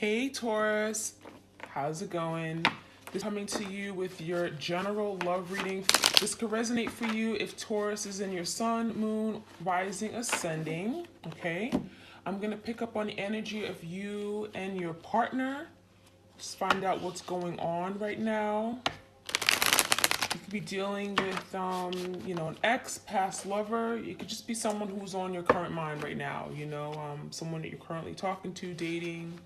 Hey Taurus, how's it going? This is coming to you with your general love reading. This could resonate for you if Taurus is in your sun, moon, rising, ascending. Okay, I'm gonna pick up on the energy of you and your partner. Just find out what's going on right now. You could be dealing with, an ex, past lover. It could just be someone who's on your current mind right now. Someone that you're currently talking to, dating.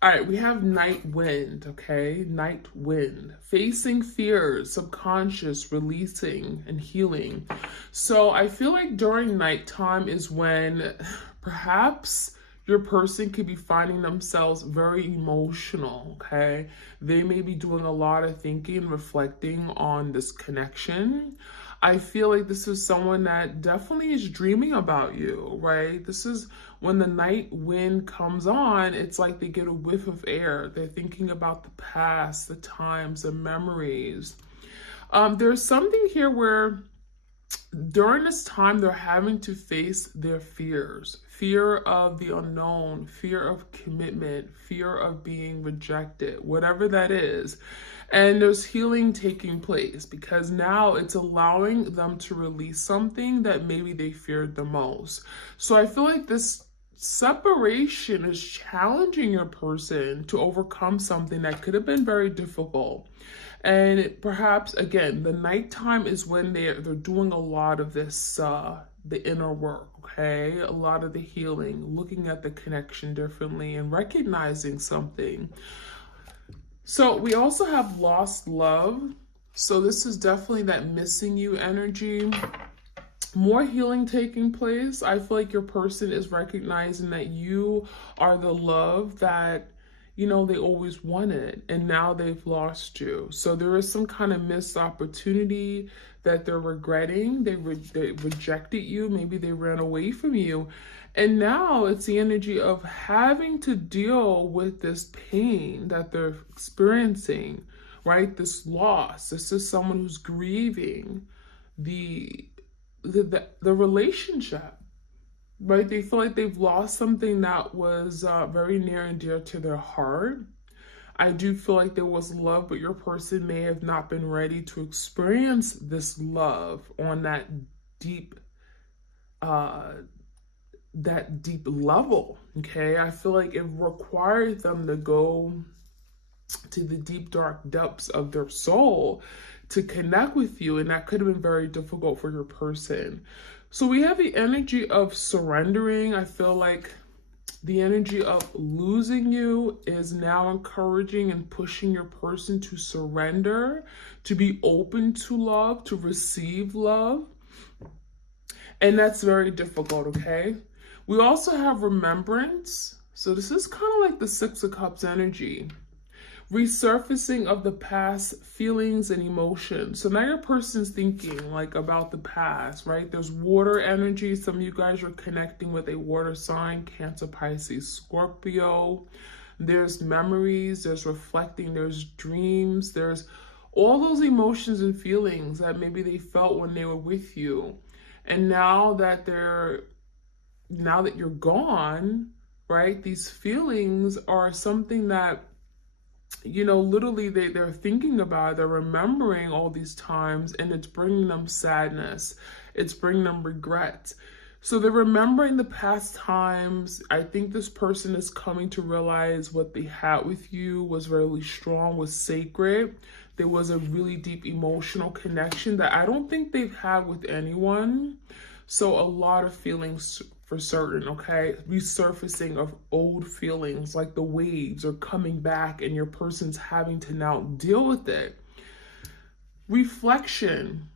All right, we have night wind, okay? Night wind. Facing fears, subconscious, releasing, and healing. So I feel like during nighttime is when perhaps your person could be finding themselves very emotional, okay? They may be doing a lot of thinking, reflecting on this connection. I feel like this is someone that definitely is dreaming about you, right? This is when the night wind comes on, it's like they get a whiff of air. They're thinking about the past, the times, the memories. There's something here where during this time, they're having to face their fears. Fear of the unknown, fear of commitment, fear of being rejected, whatever that is. And there's healing taking place because now it's allowing them to release something that maybe they feared the most. So I feel like this separation is challenging your person to overcome something that could have been very difficult. And perhaps, again, the nighttime is when they're doing a lot of this, the inner work, okay? A lot of the healing, looking at the connection differently and recognizing something. So we also have lost love. So this is definitely that missing you energy. More healing taking place. I feel like your person is recognizing that you are the love that they always wanted, and now they've lost you. So there is some kind of missed opportunity that they're regretting. They rejected you. Maybe they ran away from you. And now it's the energy of having to deal with this pain that they're experiencing, right? This loss. This is someone who's grieving the relationship. Right? They feel like they've lost something that was very near and dear to their heart. I do feel like there was love, but your person may have not been ready to experience this love on that deep level. Okay. I feel like it required them to go to the deep, dark depths of their soul to connect with you. And that could have been very difficult for your person. So we have the energy of surrendering. I feel like the energy of losing you is now encouraging and pushing your person to surrender, to be open to love, to receive love. And that's very difficult, okay? We also have remembrance. So this is kind of like the Six of Cups energy. Resurfacing of the past feelings and emotions. So now your person's thinking like about the past, right? There's water energy. Some of you guys are connecting with a water sign, Cancer, Pisces, Scorpio. There's memories, there's reflecting, there's dreams, there's all those emotions and feelings that maybe they felt when they were with you. And now that you're gone, right? These feelings are something that literally they're thinking about, they're remembering all these times, and it's bringing them sadness. It's bringing them regret. So they're remembering the past times. I think this person is coming to realize what they had with you was really strong, was sacred. There was a really deep emotional connection that I don't think they've had with anyone. So a lot of feelings for certain, okay? Resurfacing of old feelings, like the waves are coming back and your person's having to now deal with it. Reflection.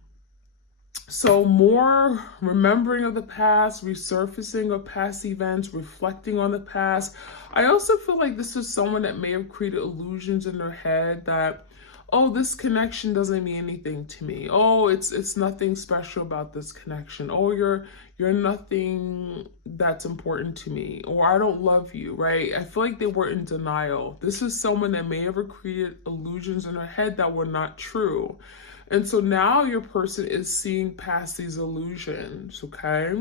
So more remembering of the past, resurfacing of past events, reflecting on the past. I also feel like this is someone that may have created illusions in their head that, oh, this connection doesn't mean anything to me. Oh, it's nothing special about this connection. Oh, you're nothing that's important to me. Or I don't love you, right? I feel like they were in denial. This is someone that may have created illusions in their head that were not true. And so now your person is seeing past these illusions, okay?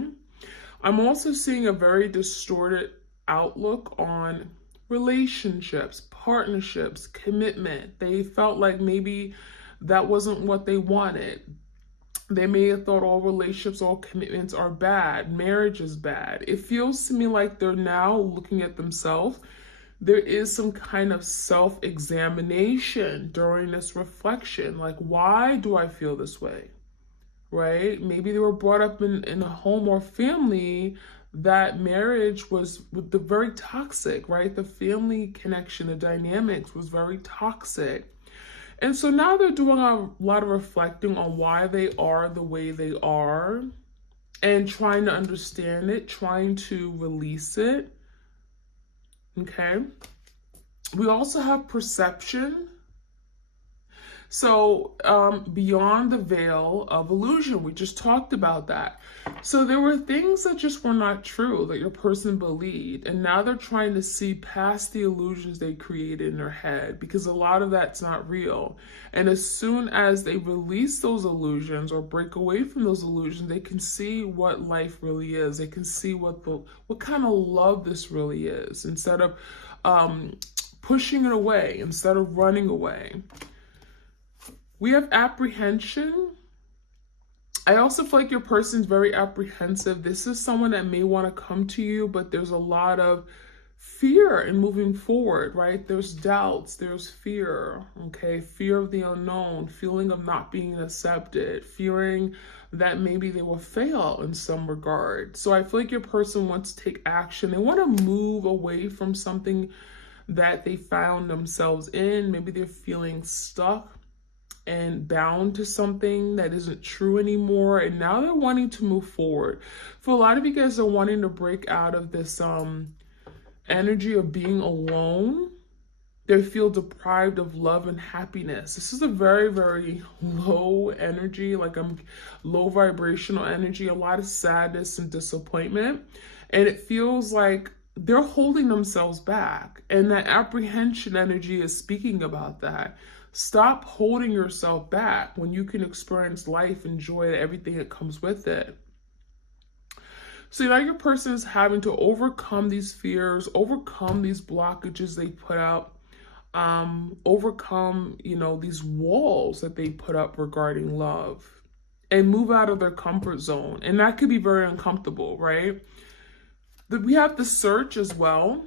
I'm also seeing a very distorted outlook on relationships, partnerships, commitment. They felt like maybe that wasn't what they wanted. They may have thought all relationships, all commitments are bad. Marriage is bad. It feels to me like they're now looking at themselves. There is some kind of self-examination during this reflection. Like, why do I feel this way? Right? Maybe they were brought up in a home or family that marriage was the very toxic, right? The family connection, the dynamics was very toxic. And so now they're doing a lot of reflecting on why they are the way they are and trying to understand it, trying to release it. Okay. We also have perception. So beyond the veil of illusion, we just talked about that. So there were things that just were not true that your person believed. And now they're trying to see past the illusions they created in their head, because a lot of that's not real. And as soon as they release those illusions or break away from those illusions, they can see what life really is. They can see what kind of love this really is, instead of pushing it away, instead of running away. We have apprehension. I also feel like your person's very apprehensive. This is someone that may want to come to you, but there's a lot of fear in moving forward, right? There's doubts, there's fear, okay? Fear of the unknown, feeling of not being accepted, fearing that maybe they will fail in some regard. So I feel like your person wants to take action. They want to move away from something that they found themselves in. Maybe they're feeling stuck and bound to something that isn't true anymore, and now they're wanting to move forward. For a lot of you guys are wanting to break out of this energy of being alone. They feel deprived of love and happiness. This is a very, very low energy, like low vibrational energy, a lot of sadness and disappointment. And it feels like they're holding themselves back. And that apprehension energy is speaking about that. Stop holding yourself back when you can experience life, enjoy everything that comes with it. So now your person is having to overcome these fears, overcome these blockages they put up, overcome, these walls that they put up regarding love, and move out of their comfort zone. And that could be very uncomfortable, right? We have the search as well.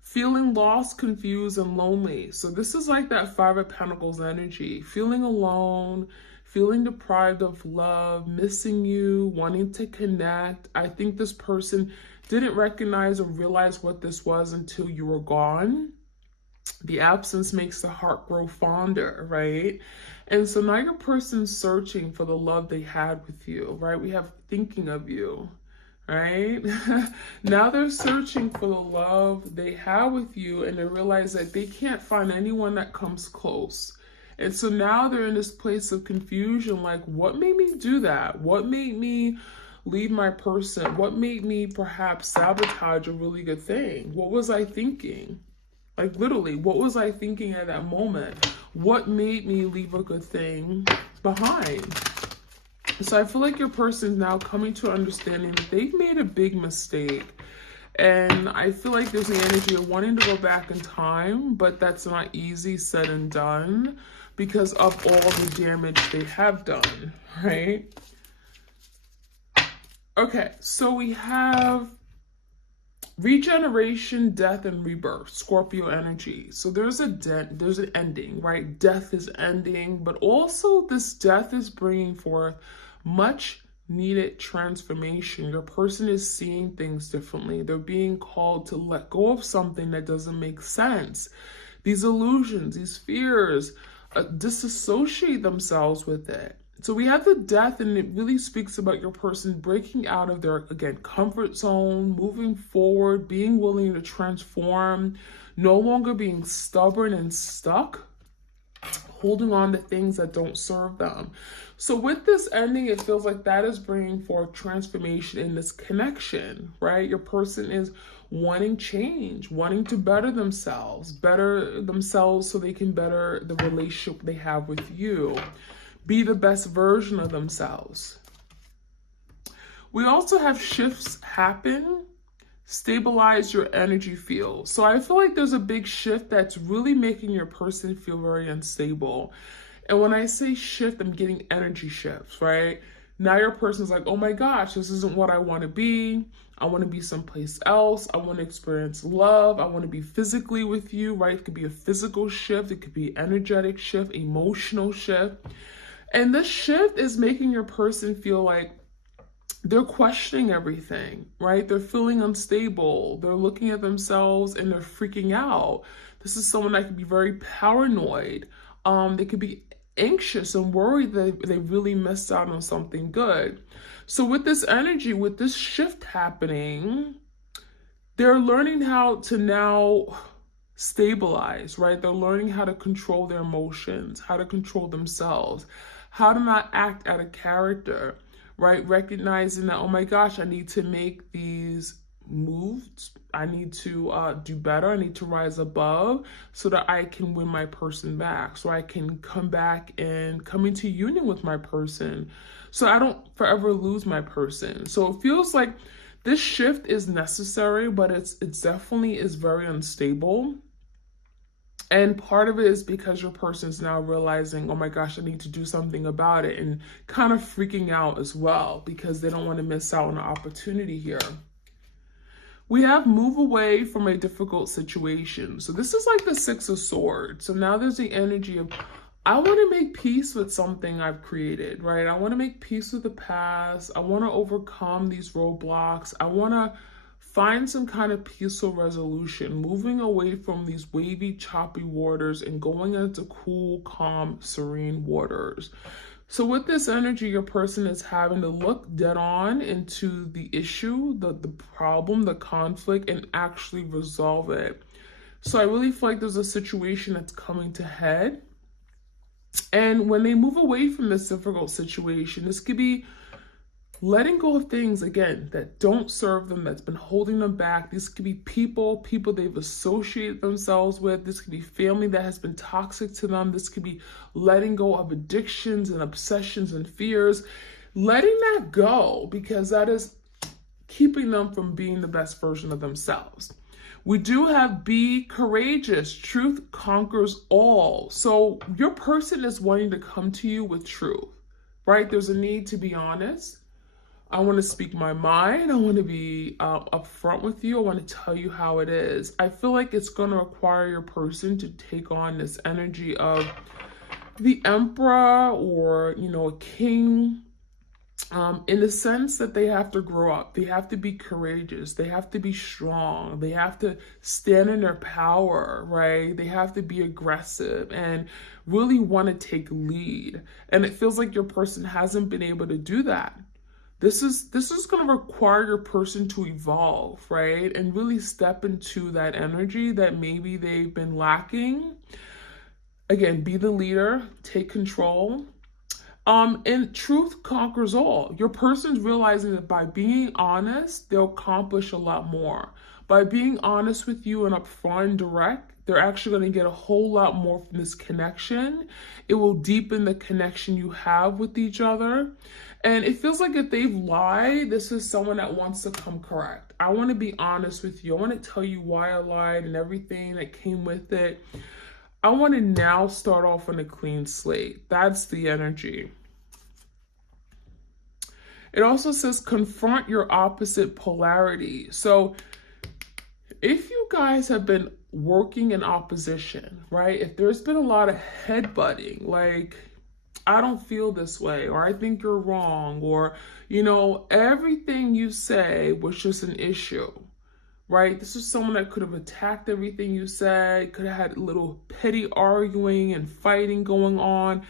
Feeling lost, confused, and lonely. So this is like that Five of Pentacles energy. Feeling alone, feeling deprived of love, missing you, wanting to connect. I think this person didn't recognize or realize what this was until you were gone. The absence makes the heart grow fonder, right? And so now your person's searching for the love they had with you, right? We have thinking of you. Right? Now they're searching for the love they have with you, and they realize that they can't find anyone that comes close. And so now they're in this place of confusion, like, what made me do that? What made me leave my person? What made me perhaps sabotage a really good thing? What was I thinking? Like, literally, what was I thinking at that moment? What made me leave a good thing behind? So I feel like your person's now coming to understanding that they've made a big mistake. And I feel like there's the energy of wanting to go back in time, but that's not easy said and done because of all the damage they have done, right? Okay, so we have regeneration, death, and rebirth, Scorpio energy. So there's an ending, right? Death is ending, but also this death is bringing forth much needed transformation. Your person is seeing things differently. They're being called to let go of something that doesn't make sense. These illusions, these fears, disassociate themselves with it. So we have the death, and it really speaks about your person breaking out of their, again, comfort zone, moving forward, being willing to transform, no longer being stubborn and stuck, holding on to things that don't serve them. So with this ending, it feels like that is bringing forth transformation in this connection, right? Your person is wanting change, wanting to better themselves so they can better the relationship they have with you, be the best version of themselves. We also have shifts happen, stabilize your energy field. So I feel like there's a big shift that's really making your person feel very unstable. And when I say shift, I'm getting energy shifts, right? Now your person's like, oh my gosh, this isn't what I want to be. I want to be someplace else. I want to experience love. I want to be physically with you, right? It could be a physical shift. It could be energetic shift, emotional shift. And this shift is making your person feel like they're questioning everything, right? They're feeling unstable. They're looking at themselves and they're freaking out. This is someone that could be very paranoid. They could be anxious and worried that they really missed out on something good. So with this energy, with this shift happening, they're learning how to now stabilize, right? They're learning how to control their emotions, how to control themselves, how to not act out of character, right? Recognizing that, oh my gosh, I need to make these moves. I need to do better. I need to rise above so that I can win my person back, so I can come back and come into union with my person, so I don't forever lose my person. So it feels like this shift is necessary, but it definitely is very unstable. And part of it is because your person's now realizing, oh my gosh, I need to do something about it, and kind of freaking out as well because they don't want to miss out on an opportunity here. We have move away from a difficult situation. So this is like the Six of Swords. So now there's the energy of, I want to make peace with something I've created, right? I want to make peace with the past. I want to overcome these roadblocks. I want to find some kind of peaceful resolution, moving away from these wavy, choppy waters and going into cool, calm, serene waters. So with this energy, your person is having to look dead on into the issue, the problem, the conflict, and actually resolve it. So I really feel like there's a situation that's coming to head. And when they move away from this difficult situation, this could be letting go of things, again, that don't serve them, that's been holding them back. These could be people they've associated themselves with. This could be family that has been toxic to them. This could be letting go of addictions and obsessions and fears. Letting that go, because that is keeping them from being the best version of themselves. We do have be courageous. Truth conquers all. So your person is wanting to come to you with truth, right? There's a need to be honest. I want to speak my mind. I want to be upfront with you. I want to tell you how it is. I feel like it's going to require your person to take on this energy of the emperor or, a king, in the sense that they have to grow up. They have to be courageous. They have to be strong. They have to stand in their power, right? They have to be aggressive and really want to take lead. And it feels like your person hasn't been able to do that. This is going to require your person to evolve, right? And really step into that energy that maybe they've been lacking. Again, be the leader, take control. And truth conquers all. Your person's realizing that by being honest, they'll accomplish a lot more. By being honest with you and upfront and direct, they're actually going to get a whole lot more from this connection. It will deepen the connection you have with each other. And it feels like if they've lied, this is someone that wants to come correct. I want to be honest with you. I want to tell you why I lied and everything that came with it. I want to now start off on a clean slate. That's the energy. It also says confront your opposite polarity. So if you guys have been working in opposition, right? If there's been a lot of headbutting, like, I don't feel this way, or I think you're wrong, or, everything you say was just an issue, right? This is someone that could have attacked everything you said, could have had a little petty arguing and fighting going on.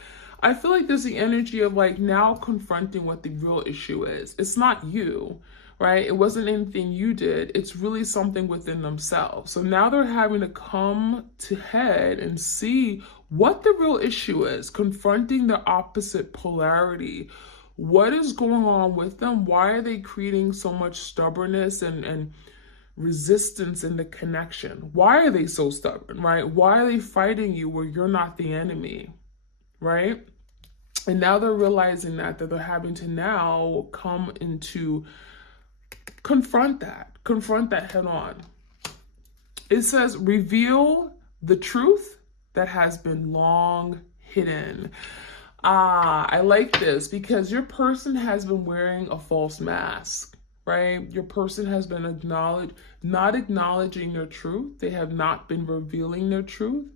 I feel like there's the energy of like now confronting what the real issue is. It's not you, right? It wasn't anything you did. It's really something within themselves. So now they're having to come to head and see what the real issue is, confronting the opposite polarity. What is going on with them? Why are they creating so much stubbornness and resistance in the connection? Why are they so stubborn, right? Why are they fighting you where you're not the enemy, right? And now they're realizing that they're having to now come into confront that, Confront that head on. It says, reveal the truth that has been long hidden. I like this because your person has been wearing a false mask, right? Your person has been not acknowledging their truth. They have not been revealing their truth.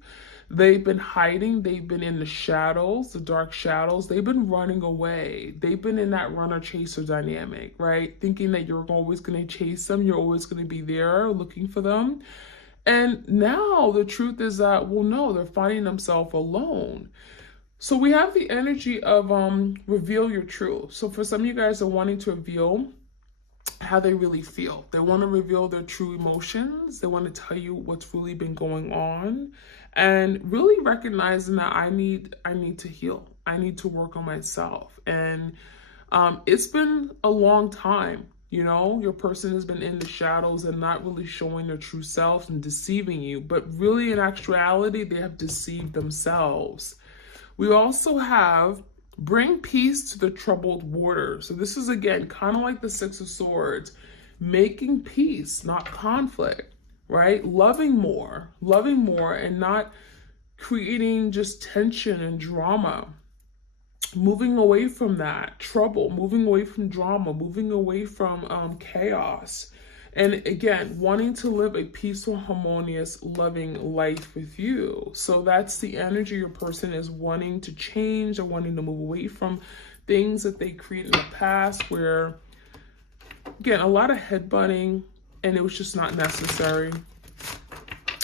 They've been hiding. They've been in the shadows, the dark shadows. They've been running away. They've been in that runner-chaser dynamic, right? Thinking that you're always going to chase them. You're always going to be there looking for them. And now the truth is that, well, no, they're finding themselves alone. So we have the energy of reveal your truth. So for some of you guys are wanting to reveal how they really feel. They want to reveal their true emotions. They want to tell you what's really been going on, and really recognizing that I need to heal. I need to work on myself. And it's been a long time. You know, your person has been in the shadows and not really showing their true self and deceiving you. But really, in actuality, they have deceived themselves. We also have bring peace to the troubled water. So this is, again, kind of like the Six of Swords, making peace, not conflict, right? Loving more and not creating just tension and drama. Moving away from that trouble, moving away from drama, moving away from chaos. And again, wanting to live a peaceful, harmonious, loving life with you. So that's the energy your person is wanting to change or wanting to move away from things that they created in the past where, again, a lot of headbutting and it was just not necessary.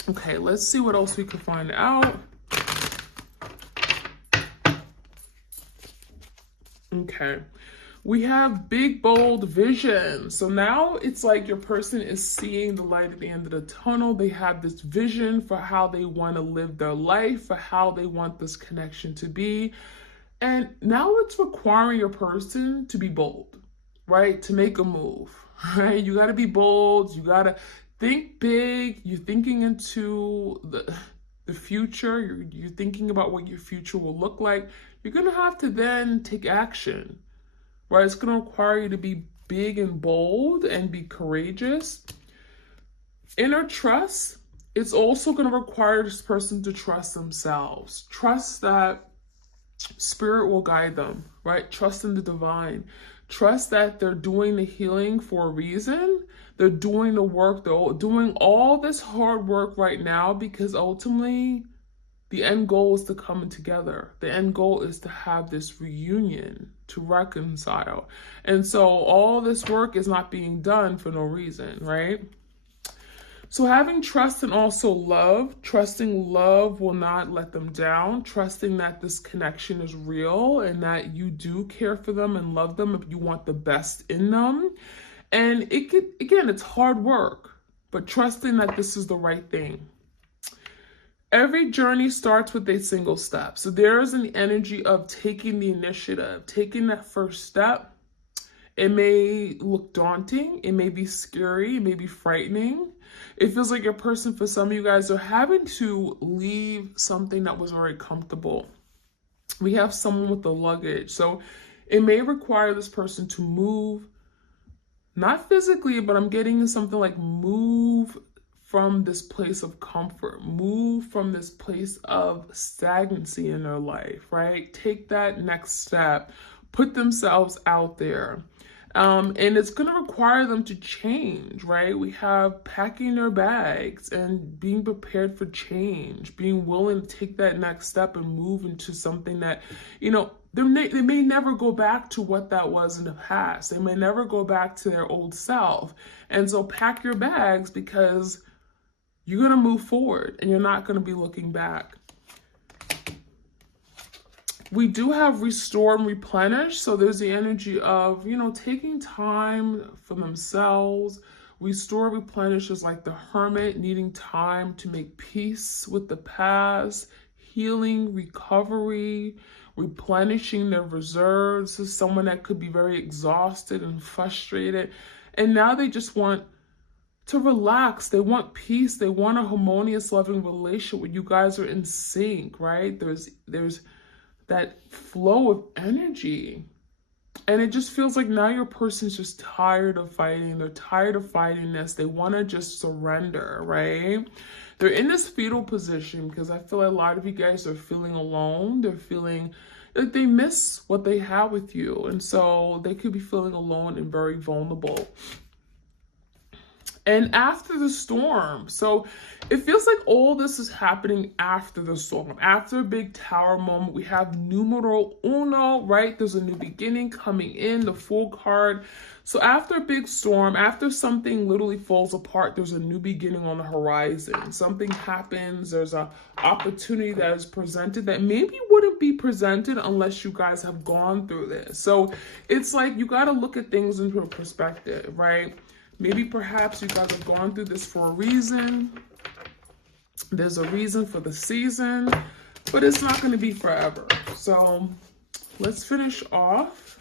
Okay, let's see what else we can find out. Okay. We have big, bold vision. So now it's like your person is seeing the light at the end of the tunnel. They have this vision for how they want to live their life, for how they want this connection to be. And now it's requiring your person to be bold, right? To make a move, right? You got to be bold. You got to think big. You're thinking into the future. You're thinking about what your future will look like. You're going to have to then take action. Right? It's going to require you to be big and bold and be courageous. Inner trust, it's also going to require this person to trust themselves. Trust that spirit will guide them, right? Trust in the divine. Trust that they're doing the healing for a reason. They're doing the work. They're doing all this hard work right now because ultimately the end goal is to come together. The end goal is to have this reunion, to reconcile. And so all this work is not being done for no reason, right? So having trust and also love, trusting love will not let them down, trusting that this connection is real and that you do care for them and love them if you want the best in them. And it could, again, it's hard work, but trusting that this is the right thing. Every journey starts with a single step. So there is an energy of taking the initiative, taking that first step. It may look daunting. It may be scary. It may be frightening. It feels like your person, for some of you guys, are having to leave something that was very comfortable. We have someone with the luggage. So it may require this person to move, not physically, but I'm getting something like move from this place of comfort, move from this place of stagnancy in their life, right? Take that next step, put themselves out there. And it's going to require them to change, right? We have packing their bags and being prepared for change, being willing to take that next step and move into something that, you know, they may never go back to what that was in the past. They may never go back to their old self. And so pack your bags because you're going to move forward and you're not going to be looking back. We do have restore and replenish. So there's the energy of, you know, taking time for themselves. Restore, replenish is like the hermit needing time to make peace with the past, healing, recovery, replenishing their reserves. This is someone that could be very exhausted and frustrated. And now they just want to relax. They want peace. They want a harmonious, loving relationship where you guys are in sync, right? There's that flow of energy. And it just feels like now your person's just tired of fighting. They're tired of fighting this. They want to just surrender, right? They're in this fetal position because I feel like a lot of you guys are feeling alone. They're feeling like they miss what they have with you. And so they could be feeling alone and very vulnerable. And after the storm, so it feels like all this is happening after the storm. After a big tower moment, we have numero uno, right? There's a new beginning coming in, the Fool card. So after a big storm, after something literally falls apart, there's a new beginning on the horizon. Something happens, there's an opportunity that is presented that maybe wouldn't be presented unless you guys have gone through this. So it's like you got to look at things into a perspective, right? Maybe perhaps you guys have gone through this for a reason. There's a reason for the season, but it's not going to be forever. So let's finish off.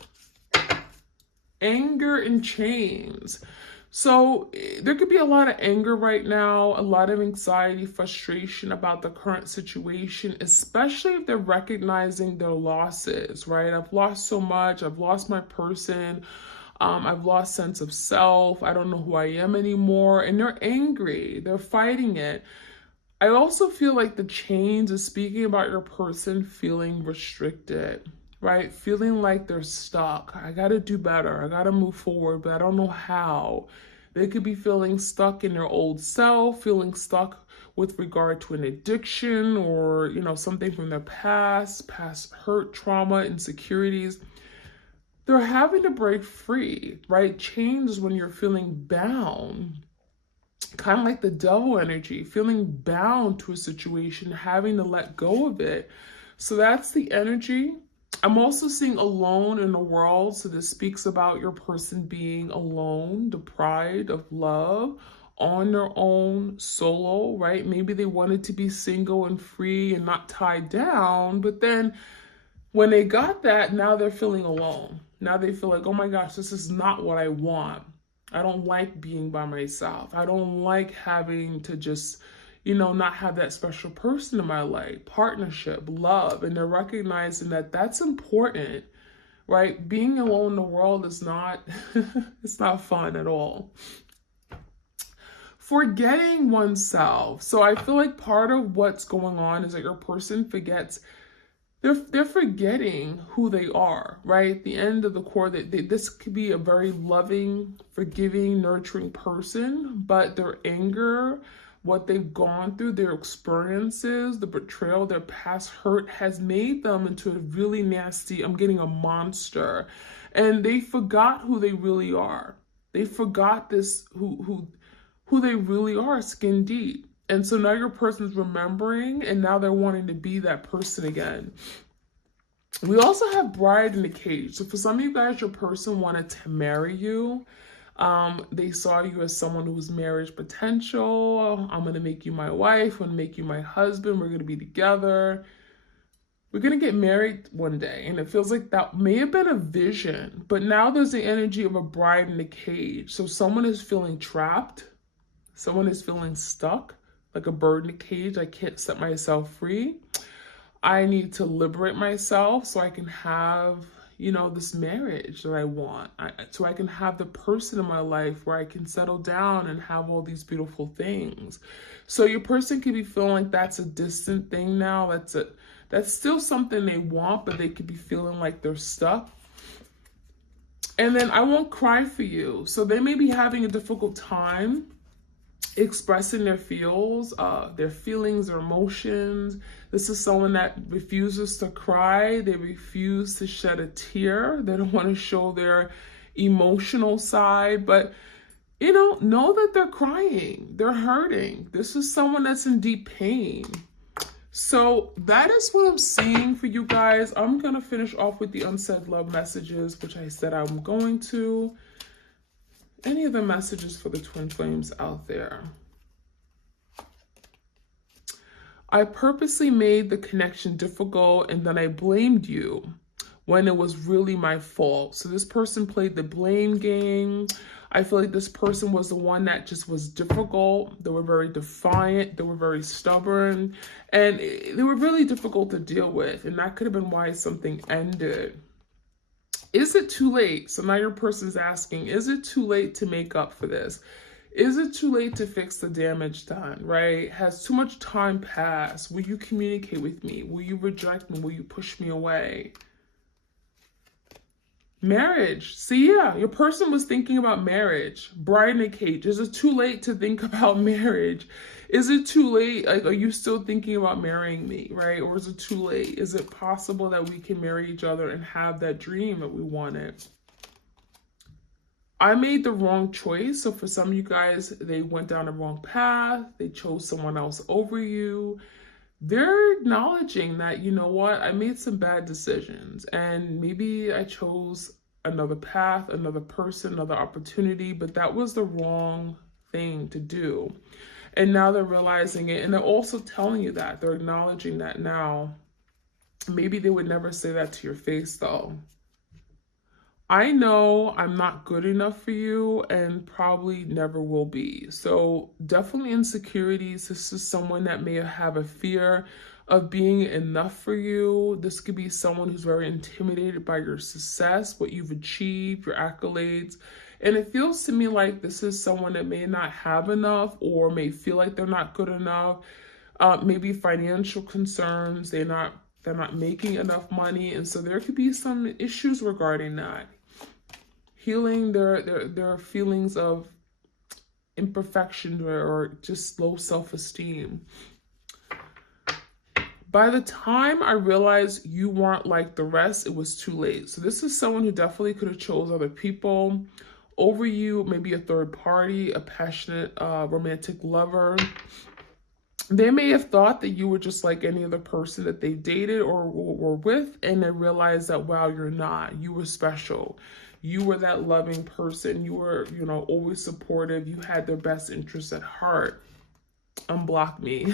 Anger and chains. So there could be a lot of anger right now, a lot of anxiety, frustration about the current situation, especially if they're recognizing their losses, right? I've lost so much. I've lost my person. I've lost sense of self. I don't know who I am anymore. And they're angry. They're fighting it. I also feel like the chains is speaking about your person feeling restricted, right? Feeling like they're stuck. I got to do better. I got to move forward, but I don't know how. They could be feeling stuck in their old self, feeling stuck with regard to an addiction or, something from their past hurt, trauma, insecurities. They're having to break free, right? Change is when you're feeling bound, kind of like the devil energy, feeling bound to a situation, having to let go of it. So that's the energy. I'm also seeing alone in the world. So this speaks about your person being alone, deprived of love, on their own, solo, right? Maybe they wanted to be single and free and not tied down, but then when they got that, now they're feeling alone. Now they feel like, oh my gosh, this is not what I want. I don't like being by myself. I don't like having to just, not have that special person in my life, partnership, love. And they're recognizing that that's important, right? Being alone in the world is not, it's not fun at all. Forgetting oneself. So I feel like part of what's going on is that your person forgets. They're forgetting who they are, right? At the end of the core, this could be a very loving, forgiving, nurturing person, but their anger, what they've gone through, their experiences, the betrayal, their past hurt has made them into a really nasty, I'm getting a monster. And they forgot who they really are. They forgot this, who they really are, skin deep. And so now your person's remembering, and now they're wanting to be that person again. We also have bride in the cage. So for some of you guys, your person wanted to marry you. They saw you as someone who was marriage potential. I'm going to make you my wife. I'm going to make you my husband. We're going to be together. We're going to get married one day. And it feels like that may have been a vision. But now there's the energy of a bride in the cage. So someone is feeling trapped. Someone is feeling stuck. Like a bird in a cage. I can't set myself free. I need to liberate myself so I can have, this marriage that I want. So I can have the person in my life where I can settle down and have all these beautiful things. So your person could be feeling like that's a distant thing now. That's still something they want, but they could be feeling like they're stuck. And then I won't cry for you. So they may be having a difficult time expressing their feelings, their emotions. This is someone that refuses to cry. They refuse to shed a tear. They don't want to show their emotional side, but know that they're crying. They're hurting. This is someone that's in deep pain. So that is what I'm seeing for you guys. I'm going to finish off with the unsaid love messages, which I said I'm going to. Any other messages for the twin flames out there? I purposely made the connection difficult and then I blamed you when it was really my fault. So this person played the blame game. I feel like this person was the one that just was difficult. They were very defiant. They were very stubborn. And they were really difficult to deal with. And that could have been why something ended. Is it too late? So now your person's asking, is it too late to make up for this? Is it too late to fix the damage done, right? Has too much time passed? Will you communicate with me? Will you reject me? Will you push me away? Marriage. See, yeah, your person was thinking about marriage. Bride in a cage. Is it too late to think about marriage? Is it too late? Like, are you still thinking about marrying me, right? Or is it too late? Is it possible that we can marry each other and have that dream that we wanted? I made the wrong choice. So for some of you guys, they went down the wrong path. They chose someone else over you. They're acknowledging that, you know what, I made some bad decisions and maybe I chose another path, another person, another opportunity, but that was the wrong thing to do. And now they're realizing it. And they're also telling you that. They're acknowledging that now. Maybe they would never say that to your face though. I know I'm not good enough for you and probably never will be. So definitely insecurities. This is someone that may have a fear of being enough for you. This could be someone who's very intimidated by your success, what you've achieved, your accolades. And it feels to me like this is someone that may not have enough or may feel like they're not good enough. Maybe financial concerns. They're not making enough money. And so there could be some issues regarding that. Healing their feelings of imperfection or just low self-esteem. By the time I realized you weren't like the rest, it was too late. So this is someone who definitely could have chose other people over you, maybe a third party, a passionate romantic lover. They may have thought that you were just like any other person that they dated or were with, and they realized that, wow, you're not. You were special. You were that loving person. You were, always supportive. You had their best interests at heart. Unblock me.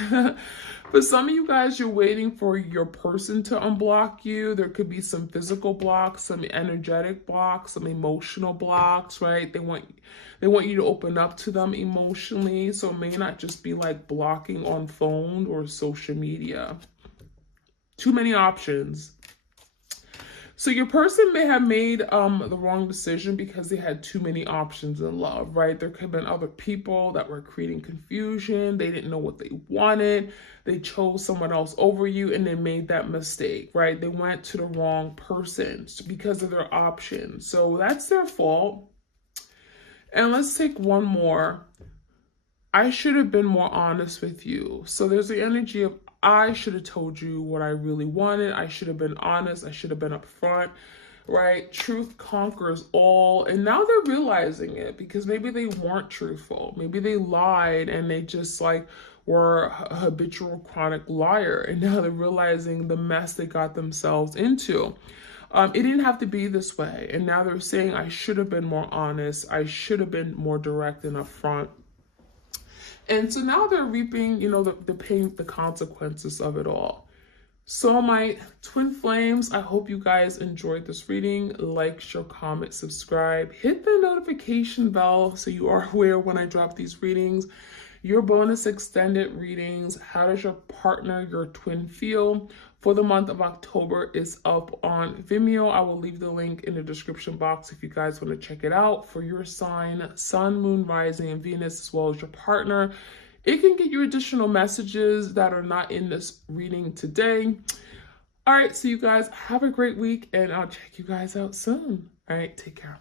For some of you guys, you're waiting for your person to unblock you. There could be some physical blocks, some energetic blocks, some emotional blocks, right? They want you to open up to them emotionally. So it may not just be like blocking on phone or social media. Too many options. So your person may have made the wrong decision because they had too many options in love, right? There could have been other people that were creating confusion. They didn't know what they wanted. They chose someone else over you and they made that mistake, right? They went to the wrong person because of their options. So that's their fault. And let's take one more. I should have been more honest with you. So there's the energy of I should have told you what I really wanted. I should have been honest. I should have been upfront, right? Truth conquers all. And now they're realizing it because maybe they weren't truthful. Maybe they lied and they just were a habitual chronic liar. And now they're realizing the mess they got themselves into. It didn't have to be this way. And now they're saying, I should have been more honest. I should have been more direct and upfront. And so now they're reaping, the pain, the consequences of it all. So my twin flames, I hope you guys enjoyed this reading. Like, share, comment, subscribe. Hit the notification bell so you are aware when I drop these readings. Your bonus extended readings, how does your partner, your twin feel, for the month of October is up on Vimeo. I will leave the link in the description box if you guys want to check it out for your sign, sun, moon, rising, and Venus, as well as your partner. It can get you additional messages that are not in this reading today. All right, so you guys have a great week and I'll check you guys out soon. All right, take care.